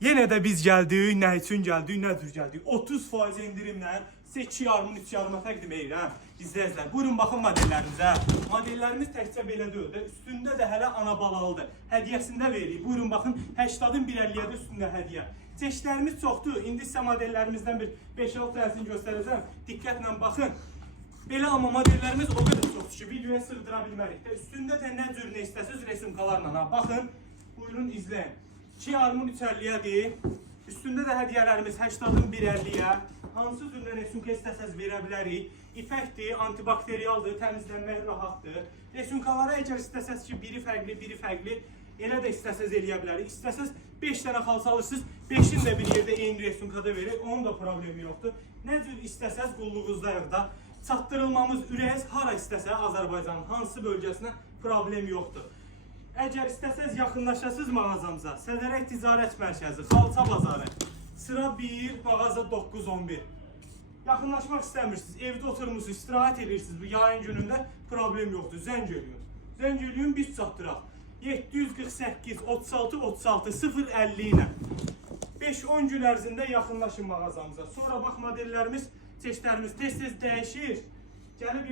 Yenə də biz gəldik, nə üçün gəldik, nə cür gəldik? 30% endirimlə sizə 2 yarımın 3 yarıma təqdim edirəm. İzləyicilər, buyurun baxın modellərimizə. Modellərimiz təkcə belə deyil də, üstündə də hələ ana balalıdır. Hədiyyəsində veririk. Buyurun baxın, 80-ın 150-yə də üstündə hədiyyə. Çeşidlərimiz çoxdur. İndi sizə modellərimizdən bir 5-6 tanesini göstərəcəm. Diqqətlə baxın. Belə amma modellərimiz o qədər çoxdur ki, videoya sığdıra bilmərik də. Üstündə də nə cür nə istəsiniz resimkalarla. Baxın, buyurun izləyin. 2 yarımın 350-yədir. Üstündə də hədiyyələrimiz 80-ın 150-yə. Hansı cürlə resimka istəsəz verə bilərik. İpəkdir, antibakteriyaldır, təmizlənmək rahatdır. Resimkalara əgər istəsəz ki, biri fərqli, elə də istəsəz eləyə bilərik. İstəsəz 5 dənə xalça alırsınız, 5-in də bir yerdə eyni resimkada verir, onun da problemi yoxdur. Nə cür istəsəz qulluğuzdayıq da. Çatdırılmamız ürəyiz hara istəsə Azərbaycanın hansı bölgəsinə problem yoxdur. Əgər istəsəz yaxınlaşasınız mağazamıza, Sədərək Ticarət Mərkəzi, Xalça Bazarı, sıra 1, mağaza 911. Yaxınlaşmaq istəmirsiniz, evdə oturmuşsunuz, istirahət edirsiniz, bu yayın günündə problem yoxdur, zəng eləyin. Zəng eləyin, biz çatdıraq. 748 36 36 050 ilə 5-10 gün ərzində yaxınlaşın mağazamıza. Sonra bax modellərimiz, çeşidlərimiz tez-tez dəyişir. Gəlib